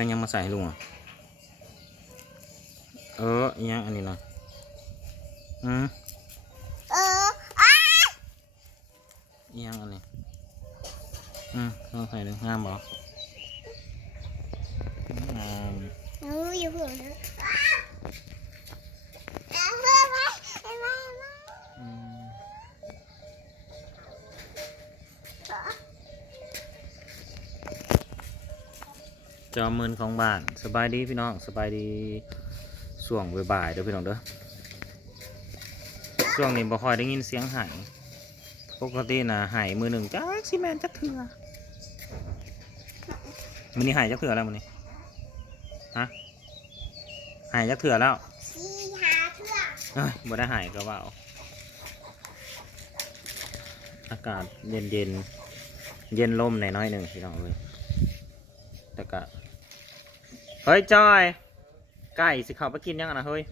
จะยังมาใส่ให้ลุงอะเออยังอันนี้นะอืมเอออ้าอิหยังอันนี้อืมลองใส่ดูงามบ่งามหนูอยู่เผื่อ จอมืนของบ้านสบายดีพี่น้องสบายดีส่วงบ่ายๆเด้อพี่น้องเด้อช่วงนี้บ่ค่อยได้ยินเสียงไหายปกตินะไหายมือหนึ่งจักซีแมนจักเถื่อมือนี้ไหายจักเถื่อแล้วมือนี้ฮะไหายจักเถื่อแล้วสี่หาเพื่อนเฮ้ยบ่ได้หายก็ว่าเอาอากาศเย็นเย็นๆเย็นลมในน้อยๆหนึ่งพี่น้องเลยแต่ก็ เฮ้ยจอยไก่สิเขาไปกินยังอะนะเฮ้ย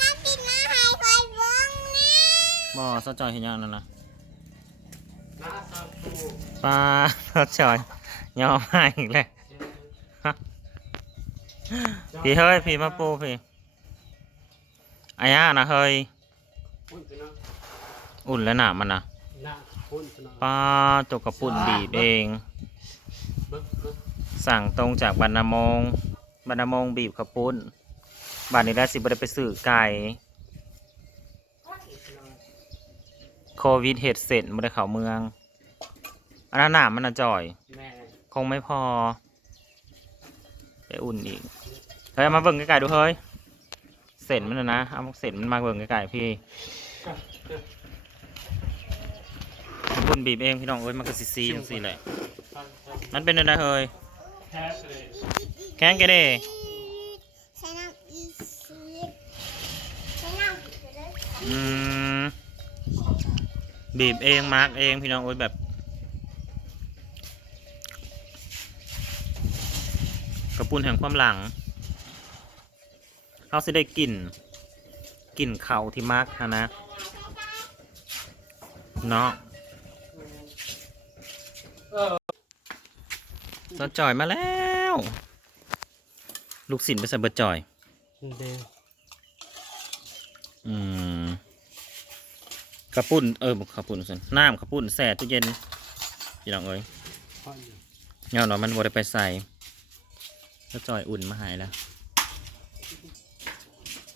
มาปิดหน้าให้คอยเบิ้งนะบ่ซะจอยเห็นยังนั่นนะปลาซะจอยยอมให้อีกเลยฮะพี่เฮ้ยพี่มาปูพี่อายานะเฮ้ย อุ่นแล้วหนามันนะ ปเนาะปลาจกกระปุ่นบีบเองเบิ้งเบิ้งสั่งตรงจากบรรณมงบรรณมงบีบขาวปุ้นบ้านนี้ได้สิบได้ไปซื้อไก่โควิดเหตุเสร็จไม่ได้เข้าเมืองอันนั้นหนามมันน่ะจ่อยแม่คงไม่พอไปอุ่นอีกเฮ้ยเอามาเบิ่งไก่ๆดูเฮ้ยเสร็จมันน่ะนะเอาเสร็จมันมาเบิ่งไก่ๆพี่ บุญบีบเองพี่น้องเอ้ยมันก็ซีซีจังซี่แหละมันเป็นอะไรเฮ้ยแท้เลยแข้งแกเด้ใช้น้ำอีซีดใช้น้ำอีกเลยอืมบีบเองมาร์กเองพี่น้องโอ้ยแบบกระปุนแห่งความหลังเขาสิได้กลิ่นกลิ่นเขาที่มาร์กนะเนาะ เออ สะจ่อยมาแล้ว ลูกศิลป์ไปใส่เบอร์จ่อยเดี๋ยวอืมกระปุ่นเออบอกกระปุ่นสิน้ำกระปุ่นแส่ตู้เย็นพี่น้องเอ้ยพ่ออยู่เงาเนาะมันบดไปใส่สะจอยอุ่นมาใหายแล้ว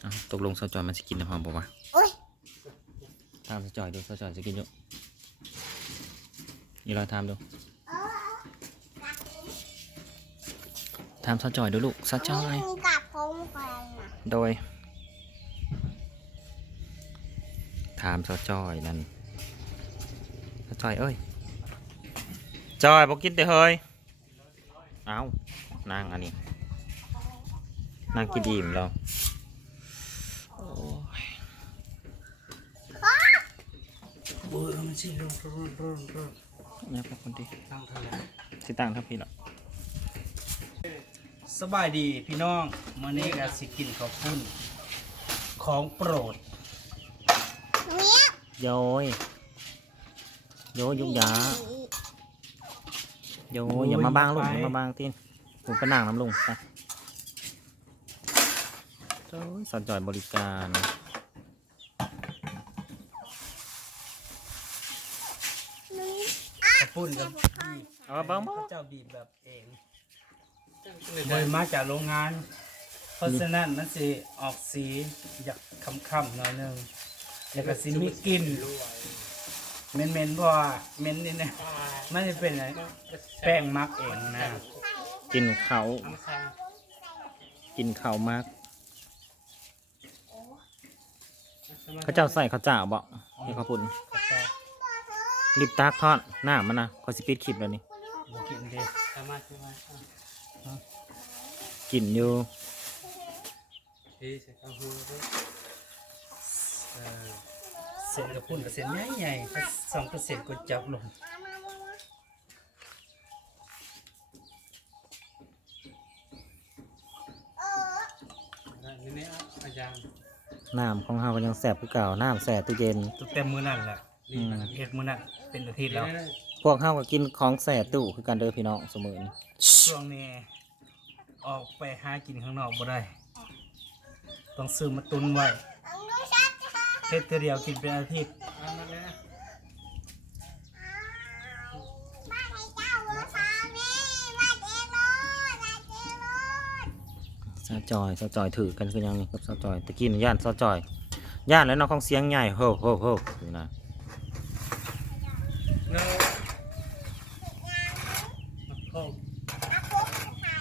อ้าวตกลงสะจอยมันสิกินในห้องบอกว่าโอ้ยถามสะจอยดูสะจอยจะกินอยู่นี่ลองถามดูามสะจอยดูลูกสะจอยมีกับผมไปนะโดยถามสะจอยนั่นสะจอยเอ้ยจอยบอกกินแต่เฮ้ยเอานางอันนี้นางกินอิ่มแล้วโอ้ยเบิ้งมันสิลงร้อนร้อนร้อนเนี่ยพวกคนที่ตั้งเท่าไหร่ที่ตั้งทับพี่หรอ สบายดีพี่น้องมื้อนี้ก็สิกินข้าวปุ้นของโปรดเนี้ยโยยโยยยุกยาโยยอย่ามาบ้างลูกอย่ามาบ้างตีนผมไปนั่งน้ำลุงไปโอ้ยสนจอยบริการข้าวปุ้นกับเอามาเบิ้งพบ่ระเจ้าบีบแบบเอง เลยมาจากโรงงาน เพราะฉะนั้นมันสิออกสีอยากค่ำๆหน่อยหนึงแล้วก็สิมีกลิ่นเม้นๆเพราะว่าเม้นนี่นะมันจะเป็นอะไรแป้งมักเองนะกินเขา กินเขามาก เขาเจ้าใส่เขาวเจ้าบ่นี่เขาวปุ่นรีบตากทอดหน้ามันนะคอยสปีดคลิปแล้วนี่กินดิสามารถใช่ไหม กินอยู่ที่ใส่ข้าวหูเส้นกระปุ่นกับเส้นใหญ่ๆถ้าสองเปอร์เซ็นต์ก็จับลงนี่นี่อาจารย์น้ำของเฮาก็ยังแสบคือเก่าน้ำแสบตู้เย็นตั้งแต่มื้อนั่นแหละอืมเฮ็ดมื้อนั้นเป็นอาทิตย์แล้ว พวกเฮาก็กินของแสบตู้คือกันเด้อพี่น้องเสมอนี้ช่วงนี้ ออกไปหากินข้างนอกบ่ได้ ต้องซื้อมาตุนไว้ลองดูชัดค่ะเฮ็ดเทื่อเดียวกินเป็นอาทิตย์บ้านให้เจ้าวัวฟาร์มนี่บ้านเองเลยบ้านเองเลยซาจอยซาจอยถือกันคือยังนี่กับซาจอยตะกี้นี่ย่านซาจอยย่านแล้วเน้องของเสียงใหญ่โฮโฮโฮนี่นะ เนาะโอ้ อาคุกไข่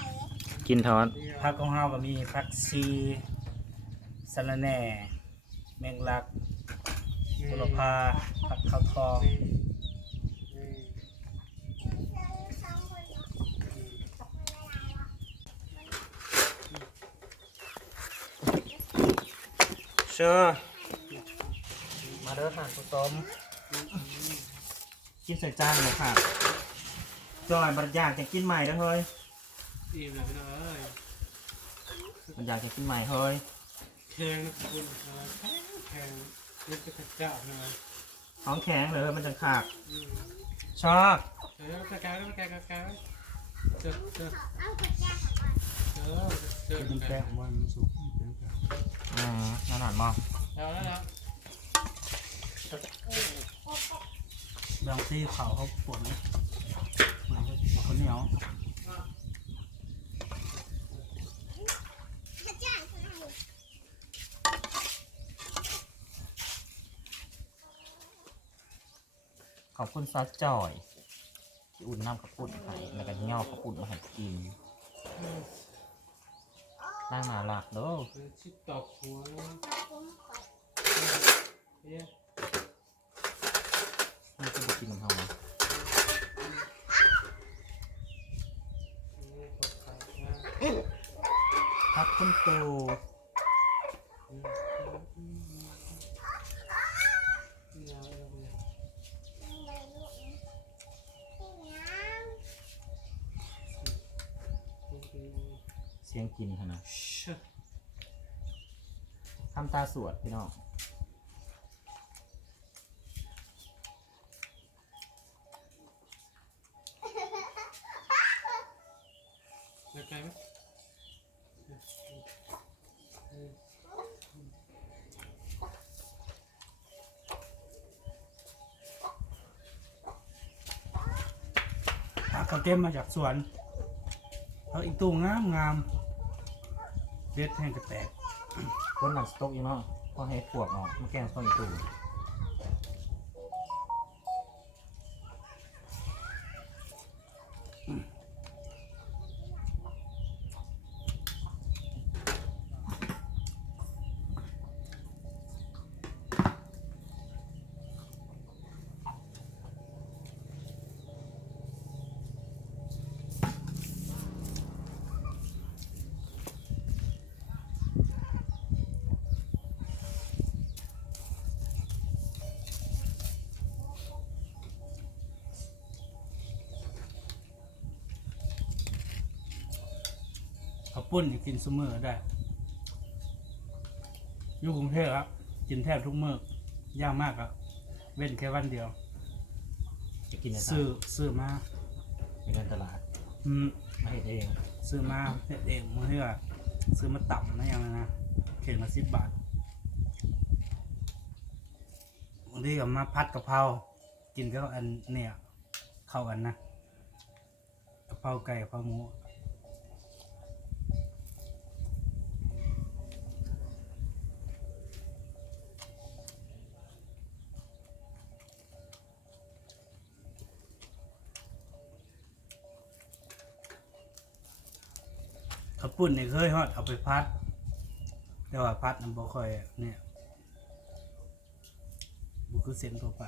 กินทอนผักของเฮาก็มีผักชีสะระแหน่ แมงลักบุรพาผักข้าวทองเชื่อมาเด้อค่ะผู้ชมกินใส่จานเลยค่ะจอยบัดอยากจะกินใหม่เด้อเฮ้ย ดีเลยพี่น้องเอ้ยบัดอยากจะกินใหม่เฮ้ยแพงนะคุณครับแพงนี่เป็นพระเจ้านะท้องแข็งเลยมันจะขากอืมชอบเดี๋ยวกระกายกระกายกระกายเจอเจอเอาไปแจ้งก่อนเจอเจอเป็นกระแป้กายงมันสุกเป็นแป้งอืมนั่นหนอนมองเอาแล้วนะบางที่เขาเขาปวดเหมือนคนเหนียว ถ้าแจ้งให้ ขอบคุณซอสจอย ที่อุ่นน้ำข้าวปุ้นให้แล้วก็เงี้ยวข้าวปุ้นมาให้กินนั่งมาหลักเด้อชิดตอกหัวเนี่ยนี่จะไปกินของเขาไหมนี่ตอกคุณตู ยาวเลย เสี ยงกินขนาดชะทำตาสวดพี่น้องกระกายไหมผักเขาเก็บมาจากสวนเขาอีกตู้งามงาม เด็ดแห้งกระแตกคนหนังสต๊อกอีกเนาะก็ให้ขวกออกมาแกงสต๊อกอีกตัว ปุ้นนี่กินเสมอได้อยู่กรุงเทพครับกินแทบทุกมื้อย่างมากครับเว้นแค่วันเดียว จะกินในตลาซื้อซื้อมาไปเดินตลาดอืมมาเห็ดเองซื้อมาเฮ็ดเองมื้อที่ว่าซื้อมาตับนะย่างนั้นนะเข่งละสิบบาทบางทีก็มาพัดกะเพรากินก็อันเนี่ยเข้ากันนะกะเพราไก่กะเพราหมู ปุ่นนี่เคยฮอดเอาไปพัด แต่ว่าพัดมันบ่ค่อยเนี่ยบ่คือเส้นทั่วไป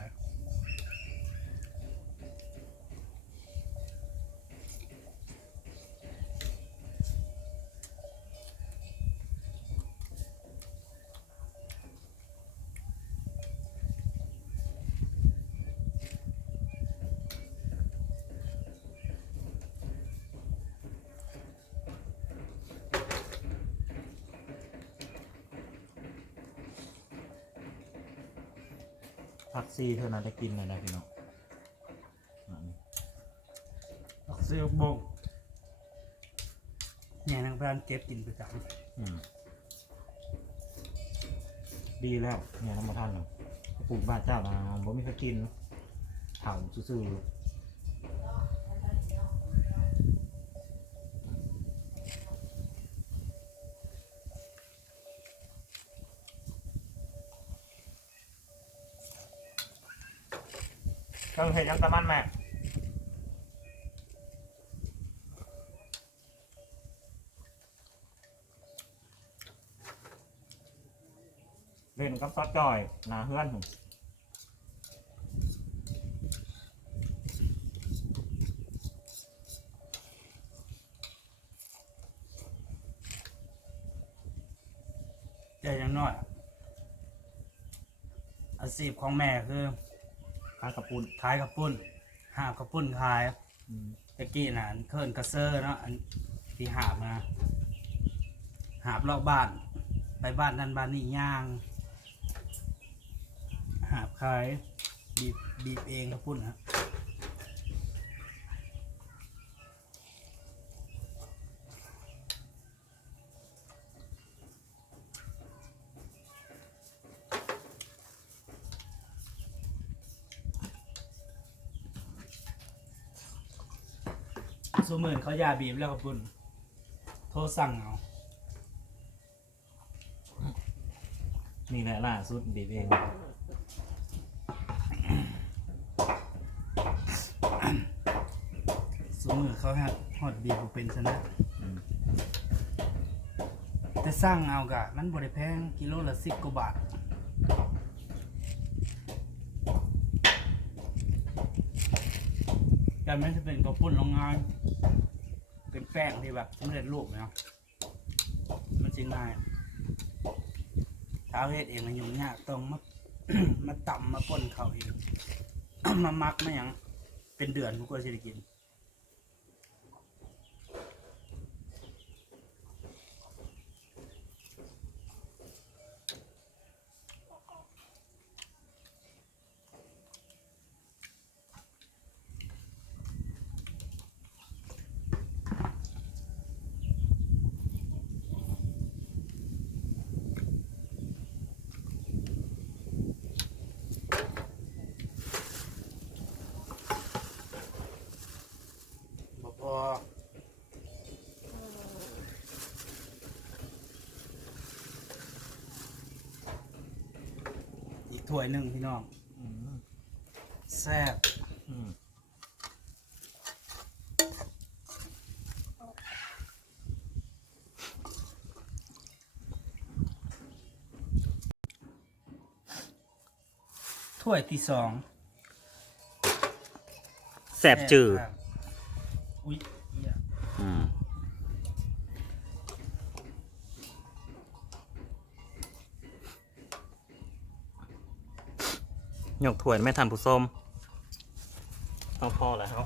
พาพักซีเท่านั้นได้กินเลยนะพี่น้องอันนี้ผักเสื้อบงเนี่ยนางพรานเก็บกินประจอืมดีแล้วเนี่ยน้ำมาท่านเราปลูกบ้านเจ้ามาบ่มีใครกินเผาซื่อๆ ก็เห็นยังตะมันแม่เล่นกับซอสจอยหนาเฮือนผมำแต่อยังน้อยอาชีพของแม่คือ ขากระปุนขายกระปุ้นหาบกระปุ้นขายอืมตะกี้น่ะอันเคิร์นกระเซอร์เนาะอันที่หาบมาหาบรอบบ้าน ไปบ้านนั้นบ้านนี้ย่าง หาบขายบีบบีบเองกระปุ้นนะ สูหมื่นเขายาบีบแล้วกระปุ้นโทรสั่งเอา นี่แหละล่าสุดบีบเองสูมือเขาฮะฮอดบีบบ่เป็นซะนะ อืม แต่สร้างเอากะมันบริแพงกิโลละสิบกว่าบาท แต่ไม่จะเป็นกระปุ้นโรงงาน เป็นแป้งที่แบบสำเร็จรูปเนาะมันจริงง่ายท้าเวทเองมันยุ่งยากต้องมา มาต่ำมาป่นเขาเอง มามักมาอย่างเป็นเดือนกูก็จะได้กิน ถ้วยหนึ่งพี่น้องอืมแซ่บอืมถ้วยที่สองแสบจืดแซ่ครับอุ้ยเหี้ย อืมยก ถ้วยไม่ทันผู้ส้มต้องพอแล้ว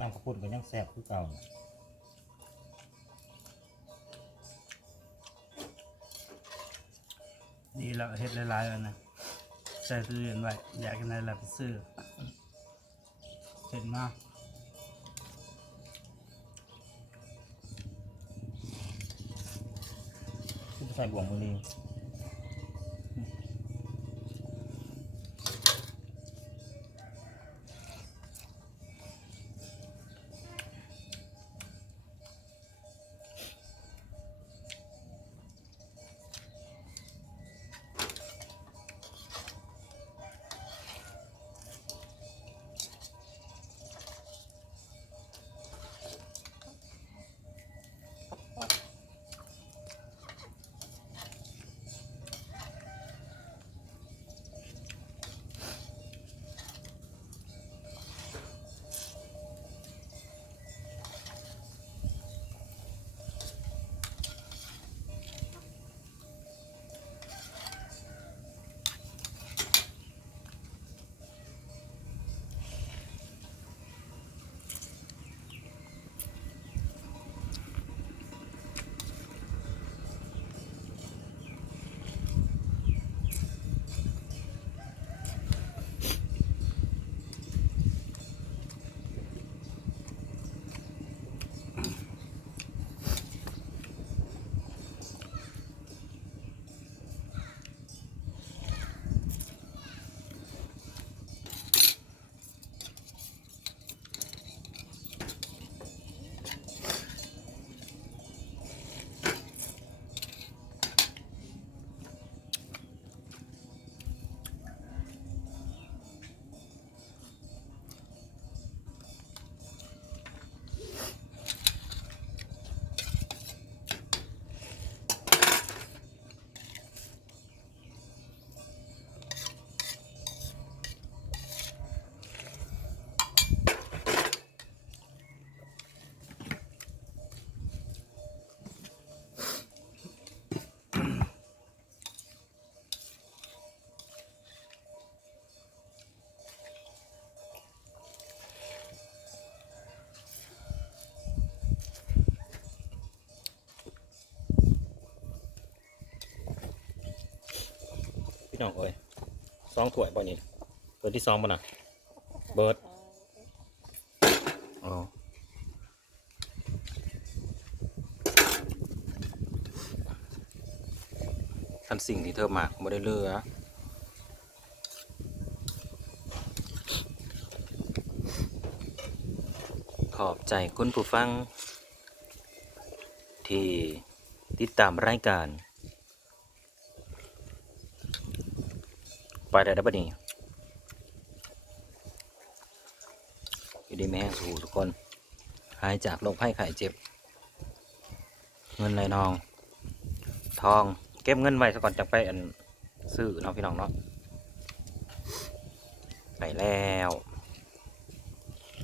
น้ำข้าวปุ้นก็ยังแซ่บคือเก่าน,นี่เราเห็ดหลายๆแล้วนะใส่ตู้เย็นไว้อยากกินอะไรเราไปซื้อเห็ดมากใส่บวงมือลี พี่น้องเอ้ยสองถ้วยบ่นี่เบิร์ดที่สองบ่นะเบิร์ดอ๋อทันสิ่งที่เธอหมากไม่ได้เลือขอบใจคุณผู้ฟัง ที่ติดตามรายการ ไปได้แล้วปะนี่อยู่ดีแม่สู่ทุกคน หายจากโรคไข้ไข้เจ็บ เงินไหลนอง ทอง เก็บเงินไว้ซะก่อนจะไปอันซื้อเนาะพี่น้องเนาะไปแล้ว